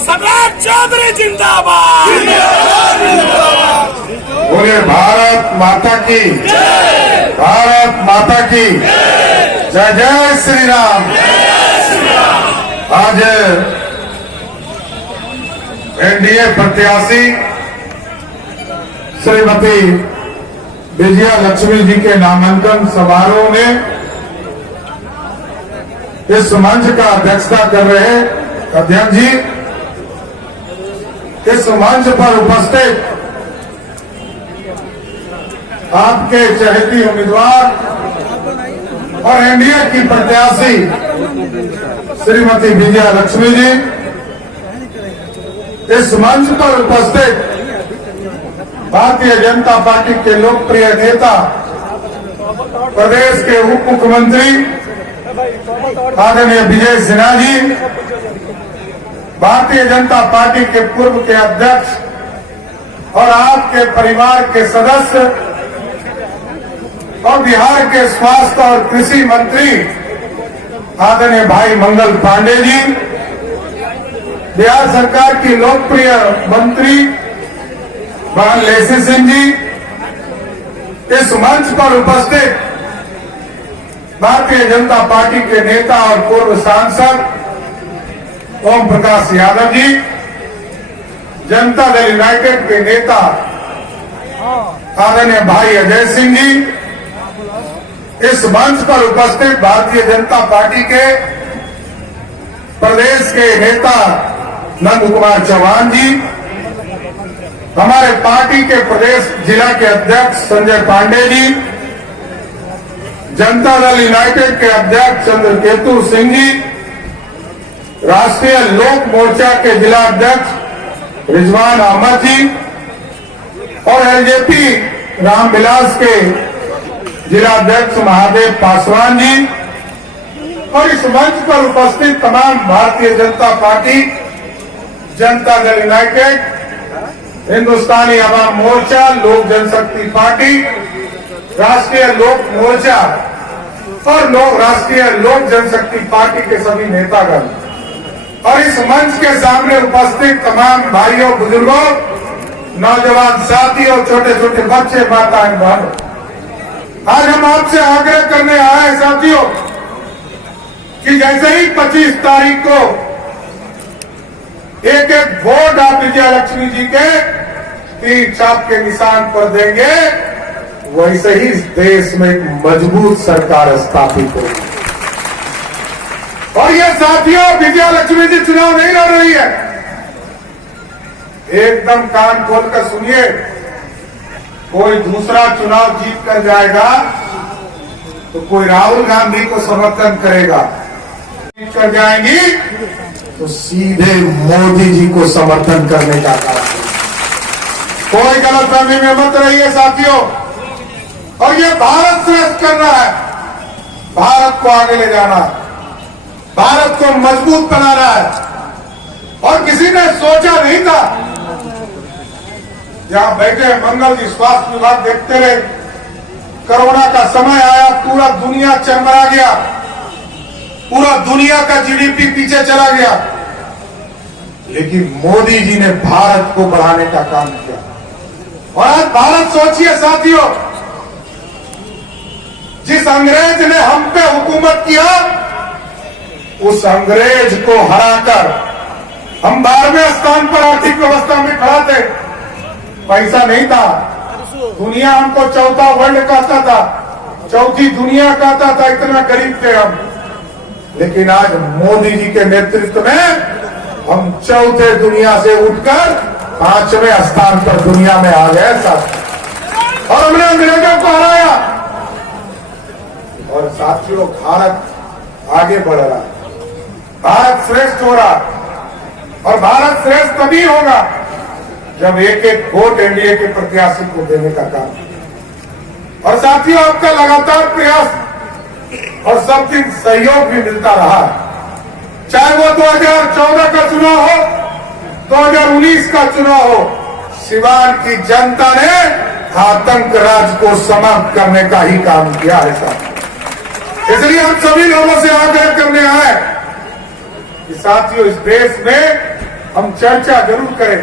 सम्राट चौधरी जिंदाबाद। बोले भारत माता की, भारत माता की जय जय श्री राम। आज एनडीए प्रत्याशी श्रीमती विजया लक्ष्मी जी के नामांकन समारोह में इस मंच का अध्यक्षता कर रहे अध्यक्ष जी, इस मंच पर उपस्थित आपके चहेती उम्मीदवार और एनडीए की प्रत्याशी श्रीमती विजया लक्ष्मी जी, इस मंच पर उपस्थित भारतीय जनता पार्टी के लोकप्रिय नेता प्रदेश के उप मुख्यमंत्री आदरणीय विजय सिन्हा जी, भारतीय जनता पार्टी के पूर्व के अध्यक्ष और आपके परिवार के सदस्य और बिहार के स्वास्थ्य और कृषि मंत्री आदरणीय भाई मंगल पांडे जी, बिहार सरकार की लोकप्रिय मंत्री बहन लेसी सिंह जी, इस मंच पर उपस्थित भारतीय जनता पार्टी के नेता और पूर्व सांसद ओम प्रकाश यादव जी, जनता दल यूनाइटेड के नेता आदरणीय भाई अजय सिंह जी, इस मंच पर उपस्थित भारतीय जनता पार्टी के प्रदेश के नेता नंद कुमार चौहान जी, हमारे पार्टी के प्रदेश जिला के अध्यक्ष संजय पांडे जी, जनता दल यूनाइटेड के अध्यक्ष चंद्रकेतु सिंह जी, राष्ट्रीय लोक मोर्चा के जिला अध्यक्ष रिजवान अहमद जी और एलजेपी रामविलास के जिला अध्यक्ष महादेव पासवान जी और इस मंच पर उपस्थित तमाम भारतीय जनता पार्टी, जनता दल यूनाइटेड, हिंदुस्तानी अवाम मोर्चा, लोक जनशक्ति पार्टी, राष्ट्रीय लोक मोर्चा और राष्ट्रीय लोक जनशक्ति पार्टी के सभी नेतागण और इस मंच के सामने उपस्थित तमाम भाइयों, बुजुर्गों, नौजवान साथियों, छोटे छोटे बच्चे, माताएं, बहनों, आज हम आपसे आग्रह करने आए हैं साथियों कि जैसे ही 25 तारीख को एक एक वोट आप विजया लक्ष्मी जी के तीर छाप के निशान पर देंगे, वैसे ही इस देश में एक मजबूत सरकार स्थापित होगी। और ये साथियों, विजया लक्ष्मी जी चुनाव नहीं लड़ रही है, एकदम कान खोलकर सुनिए, कोई दूसरा चुनाव जीत कर जाएगा तो कोई राहुल गांधी को समर्थन करेगा, जीत कर जाएंगी तो सीधे मोदी जी को समर्थन करने का काम। कोई गलतफहमी में मत रहिए साथियों, और ये भारत श्रेष्ठ करना है, भारत को आगे ले जाना है, भारत को मजबूत बनाना है। और किसी ने सोचा नहीं था, जहां बैठे मंगल जी स्वास्थ्य विभाग देखते रहे, कोरोना का समय आया, पूरा दुनिया चरमरा गया, पूरा दुनिया का जीडीपी पीछे चला गया, लेकिन मोदी जी ने भारत को बढ़ाने का काम किया। और आज भारत, सोचिए साथियों, जिस अंग्रेज ने हम पे हुकूमत किया, उस अंग्रेज को हराकर हम 12वें स्थान पर आर्थिक व्यवस्था में खड़ा थे। पैसा नहीं था, दुनिया हमको चौथा वर्ल्ड कहता था, चौथी दुनिया कहता था, इतना गरीब थे हम। लेकिन आज मोदी जी के नेतृत्व में हम चौथे दुनिया से उठकर 5वें स्थान पर दुनिया में आ गए साथ, और हमने अंग्रेजों को हराया। और साथियों, भारत आगे बढ़ रहा है, भारत श्रेष्ठ हो रहा, और भारत श्रेष्ठ तभी होगा जब एक एक वोट एनडीए के प्रत्याशी को देने का काम। और साथियों, आपका लगातार प्रयास और सब दिन सहयोग भी मिलता रहा, चाहे वो 2014 का चुनाव हो, 2019 का चुनाव हो, सिवान की जनता ने आतंक राज को समाप्त करने का ही काम किया है साहब। इसलिए हम सभी लोगों से आग्रह करने आए कि साथियों इस देश में हम चर्चा जरूर करें,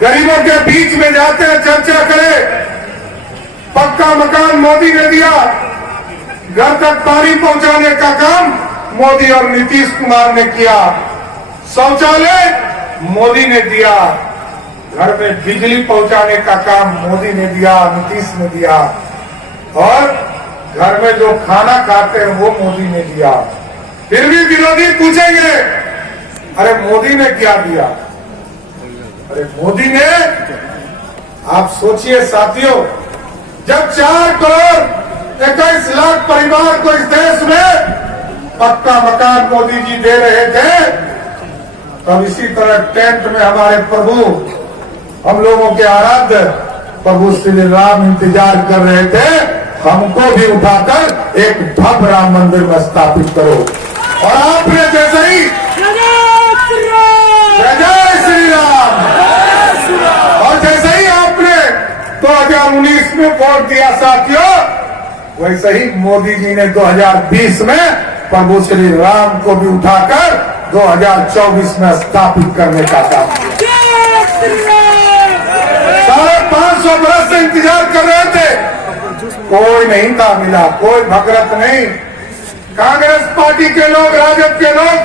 गरीबों के बीच में जाते हैं, चर्चा करें। पक्का मकान मोदी ने दिया, घर तक पानी पहुंचाने का काम मोदी और नीतीश कुमार ने किया, शौचालय मोदी ने दिया, घर में बिजली पहुंचाने का काम मोदी ने दिया, नीतीश ने दिया, और घर में जो खाना खाते हैं वो मोदी ने दिया। फिर भी विरोधी पूछेंगे अरे मोदी ने क्या दिया? अरे मोदी ने, आप सोचिए साथियों, जब 4 करोड़ 21 लाख परिवार को इस देश में पक्का मकान मोदी जी दे रहे थे, तब इसी तरह टेंट में हमारे प्रभु, हम लोगों के आराध्य प्रभु श्री राम इंतजार कर रहे थे, हमको भी उठाकर एक भव्य राम मंदिर में स्थापित करो। और आपने जैसे ही जय श्री राम, और जैसे ही आपने 2019 में वोट दिया साथियों, वैसे ही मोदी जी ने 2020 में प्रभु श्री राम को भी उठाकर 2024 में स्थापित करने का काम किया। 550 बरस से इंतजार कर रहे थे, कोई नहीं था मिला, कोई भगरत नहीं। कांग्रेस पार्टी के लोग, राजद के लोग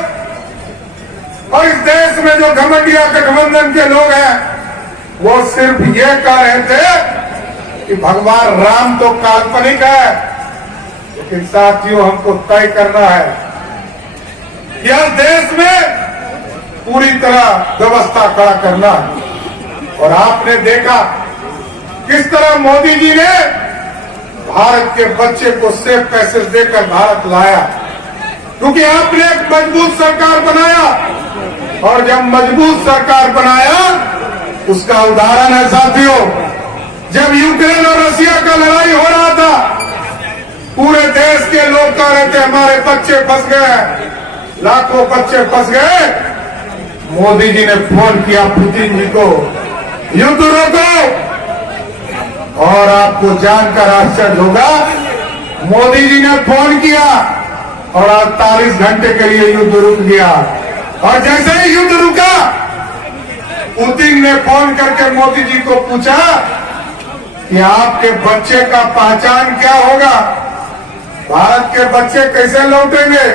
और इस देश में जो घमंडिया गठबंधन के लोग हैं, वो सिर्फ ये कह रहे थे कि भगवान राम तो काल्पनिक है, लेकिन साथियों हमको तय करना है कि हर देश में पूरी तरह व्यवस्था खड़ा करना है। और आपने देखा किस तरह मोदी जी ने भारत के बच्चे को सेफ पैसेज देकर भारत लाया, क्योंकि आपने एक मजबूत सरकार बनाया, और जब मजबूत सरकार बनाया उसका उदाहरण है साथियों, जब यूक्रेन और रशिया का लड़ाई हो रहा था, पूरे देश के लोग कह रहे थे हमारे बच्चे फंस गए, लाखों बच्चे फंस गए। मोदी जी ने फोन किया पुतिन जी को, युद्ध रोको, और आपको जानकर आश्चर्य होगा, मोदी जी ने फोन किया और 48 घंटे के लिए युद्ध रुक गया। और जैसे ही युद्ध रुका, पुतिन ने फोन करके मोदी जी को पूछा कि आपके बच्चे का पहचान क्या होगा, भारत के बच्चे कैसे लौटेंगे?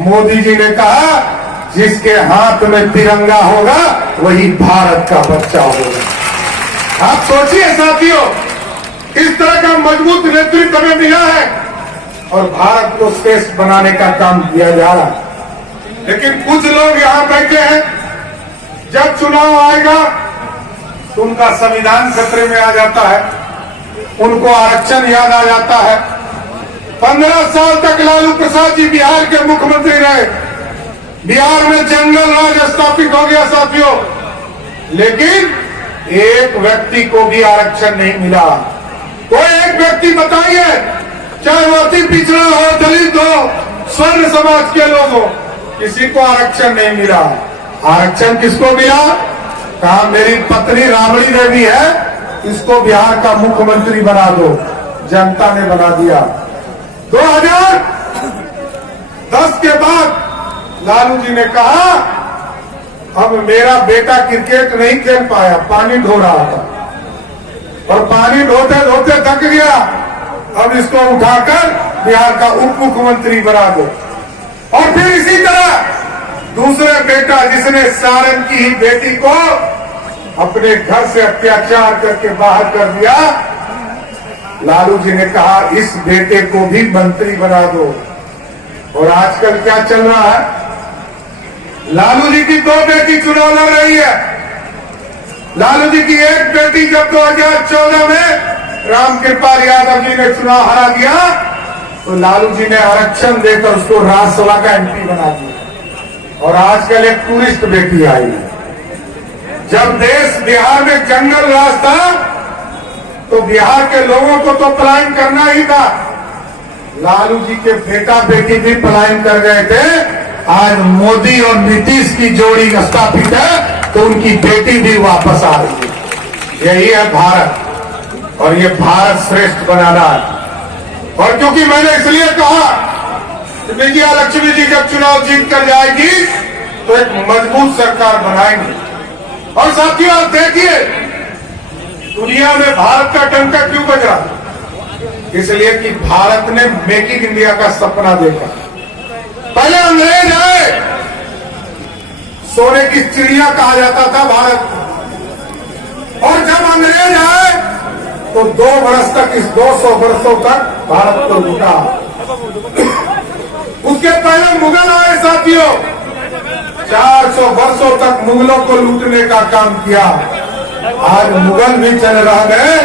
मोदी जी ने कहा जिसके हाथ में तिरंगा होगा वही भारत का बच्चा होगा। आप सोचिए साथियों, इस तरह का मजबूत नेतृत्व हमें मिला है और भारत को श्रेष्ठ बनाने का काम किया जा रहा है। लेकिन कुछ लोग यहां बैठे हैं, जब चुनाव आएगा तो उनका संविधान खतरे में आ जाता है, उनको आरक्षण याद आ जाता है। 15 साल तक लालू प्रसाद जी बिहार के मुख्यमंत्री रहे, बिहार में जंगल राज स्थापित हो गया साथियों, लेकिन एक व्यक्ति को भी आरक्षण नहीं मिला। कोई एक व्यक्ति बताइए, चाहे वो अति पिछड़ा हो, दलित हो, स्वर्ण समाज के लोग हो, किसी को आरक्षण नहीं मिला। आरक्षण किसको मिला? कहा मेरी पत्नी राबड़ी देवी है, इसको बिहार का मुख्यमंत्री बना दो। जनता ने बना दिया। 2010 के बाद लालू जी ने कहा अब मेरा बेटा क्रिकेट नहीं खेल पाया, पानी ढो रहा था, और पानी ढोते ढोते थक गया, अब इसको उठाकर बिहार का उप मुख्यमंत्री बना दो। और फिर इसी तरह दूसरे बेटा, जिसने सारण की ही बेटी को अपने घर से अत्याचार करके बाहर कर दिया, लालू जी ने कहा इस बेटे को भी मंत्री बना दो। और आजकल क्या चल रहा है? लालू जी की 2 बेटी चुनाव लड़ रही है। लालू जी की एक बेटी जब 2014 में रामकृपाल यादव जी ने चुनाव हरा दिया, तो लालू जी ने आरक्षण देकर उसको राज्यसभा का एमपी बना दिया। और आजकल एक टूरिस्ट बेटी आई है। जब देश बिहार में जंगल राज था, तो बिहार के लोगों को तो पलायन करना ही था। लालू जी के बेटा बेटी भी पलायन कर गए थे। आज मोदी और नीतीश की जोड़ी स्थापित है, तो उनकी बेटी भी वापस आ रही है। यही है भारत, और ये भारत श्रेष्ठ बनाना है। और क्योंकि मैंने इसलिए कहा विजया लक्ष्मी जी जब चुनाव जीत कर जाएगी तो एक मजबूत सरकार बनाएंगे। और साथियों आप देखिए दुनिया में भारत का डंका क्यों बज रहा? इसलिए कि भारत ने मेक इन इंडिया का सपना देखा। पहले अंग्रेज आए, सोने की चिड़िया कहा जाता था भारत को, और जब अंग्रेज आए तो 2 वर्ष तक, इस 200 वर्षों तक भारत को लूटा। उसके पहले मुगल आए साथियों, 400 वर्षों तक मुगलों को लूटने का काम किया। आज मुगल भी चल रहा है,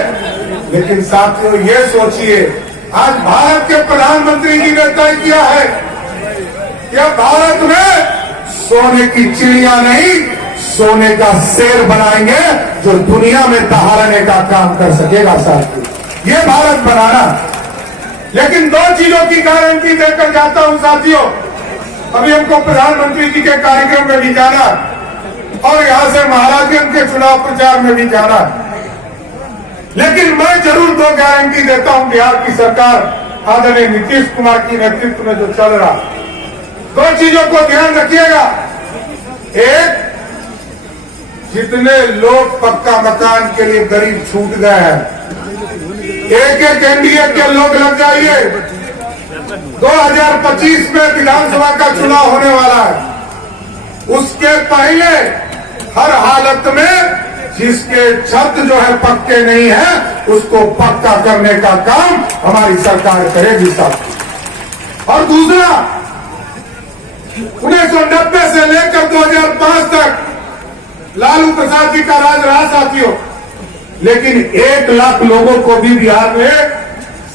लेकिन साथियों ये सोचिए आज भारत के प्रधानमंत्री जी ने तय किया है कि अब भारत में सोने की चिड़िया नहीं, सोने का शेर बनाएंगे जो दुनिया में दहाड़ने का काम कर सकेगा। साथियों ये भारत बनाना, लेकिन 2 चीजों की गारंटी देकर जाता हूं साथियों। अभी हमको प्रधानमंत्री जी के कार्यक्रम में भी जाना और यहां से महाराजगंज के चुनाव प्रचार में भी जाना, लेकिन मैं जरूर 2 गारंटी देता हूं बिहार की सरकार आदरणीय नीतीश कुमार की नेतृत्व में जो चल रहा, 2 चीजों को ध्यान रखिएगा। एक, जितने लोग पक्का मकान के लिए गरीब छूट गए हैं, एक एनडीए के लोग लग जाइए। 2025 में विधानसभा का चुनाव होने वाला है, उसके पहले हर हालत में जिसके छत जो है पक्के नहीं है उसको पक्का करने का काम हमारी सरकार करेगी साथियों। और दूसरा, 1990 से लेकर 2005 तक लालू प्रसाद जी का राज रहा साथियों, लेकिन 1 लाख लोगों को भी बिहार में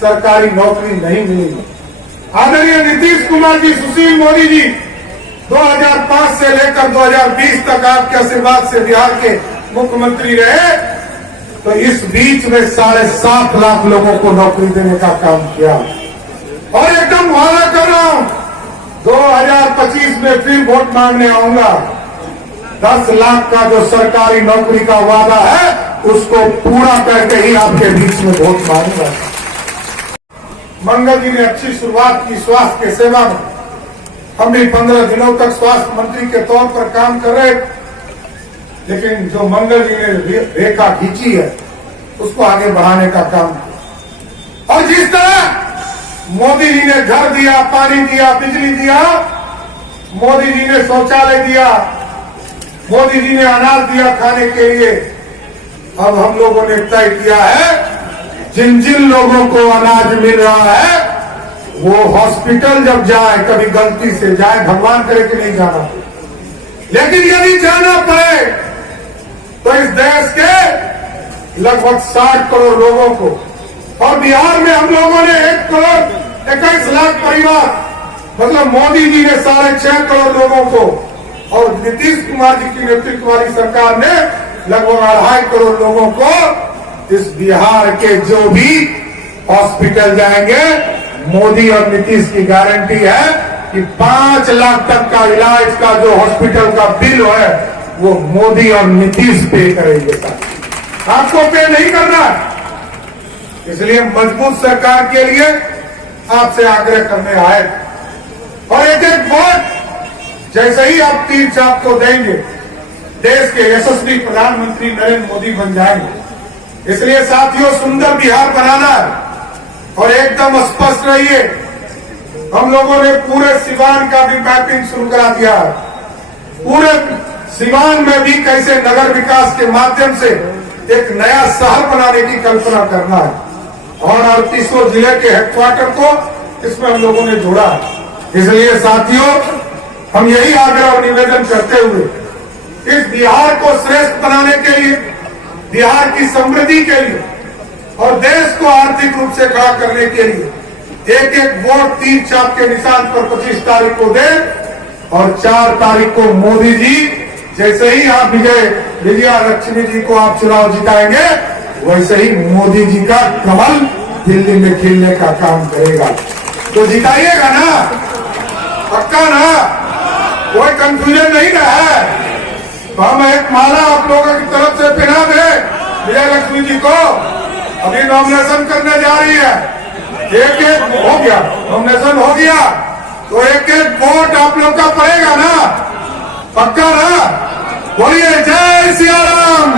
सरकारी नौकरी नहीं मिली। आदरणीय नीतीश कुमार जी, सुशील मोदी जी 2005 से लेकर 2020 तक आपके आशीर्वाद से बिहार के मुख्यमंत्री रहे, तो इस बीच में 7.5 लाख लोगों को नौकरी देने का काम किया। और एकदम वादा कर रहा हूं 2025 में फिर वोट मांगने आऊंगा, 10 लाख का जो सरकारी नौकरी का वादा है उसको पूरा करके ही आपके बीच में वोट मांगूंगा। मंगल जी ने अच्छी शुरुआत की स्वास्थ्य के सेवा में। हम भी 15 दिनों तक स्वास्थ्य मंत्री के तौर पर काम कर रहे, लेकिन जो मंगल जी ने रेखा खींची है उसको आगे बढ़ाने का काम किया। और जिस तरह मोदी जी ने घर दिया, पानी दिया, बिजली दिया, मोदी जी ने शौचालय दिया, मोदी जी ने अनाज दिया खाने के लिए, अब हम लोगों ने तय किया है जिन जिन लोगों को अनाज मिल रहा है वो हॉस्पिटल जब जाए, कभी गलती से जाए, भगवान करे कि नहीं जाना, लेकिन यदि जाना पड़े तो इस देश के लगभग 60 करोड़ लोगों को, और बिहार में हम लोगों ने 1 करोड़ 21 लाख परिवार, मतलब मोदी जी ने 6.5 करोड़ लोगों को, और नीतीश कुमार जी की नेतृत्व वाली सरकार ने लगभग 2.5 करोड़ लोगों को इस बिहार के जो भी हॉस्पिटल जाएंगे, मोदी और नीतीश की गारंटी है कि 5 लाख तक का इलाज का जो हॉस्पिटल का बिल है वो मोदी और नीतीश पे करेंगे। आपको पे नहीं करना, इसलिए मजबूत सरकार के लिए आपसे आग्रह करने आए। और एक वोट जैसे ही आप तीर छाप को देंगे, देश के यशस्वी प्रधानमंत्री नरेंद्र मोदी बन जाएंगे। इसलिए साथियों सुंदर बिहार बनाना है और एकदम स्पष्ट रहिए। हम लोगों ने पूरे सिवान का भी मैपिंग शुरू करा दिया है। पूरे सिवान में भी कैसे नगर विकास के माध्यम से एक नया शहर बनाने की कल्पना करना है, और 38 जिले के हेडक्वार्टर को इसमें हम लोगों ने जोड़ा है। इसलिए साथियों हम यही आग्रह और निवेदन करते हुए इस बिहार को श्रेष्ठ बनाने के लिए, बिहार की समृद्धि के लिए और देश को आर्थिक रूप से खड़ा करने के लिए एक एक वोट तीर छाप के निशान पर 25 तारीख को दें, और 4 तारीख को मोदी जी जैसे ही आप विजया लक्ष्मी जी को आप चुनाव जिताएंगे, वैसे ही मोदी जी का कमल दिल्ली में खिलने का काम करेगा। तो जिताइएगा ना, पक्का ना, कोई कंफ्यूजन नहीं ना है। तो हम एक माला आप लोगों की तरफ से पहना दें विजय लक्ष्मी जी को। अभी नॉमिनेशन करने जा रही है, एक एक हो गया, नॉमिनेशन हो गया, तो एक एक वोट आप लोग का पड़ेगा ना, पक्का ना? बोलिए जय सिया राम।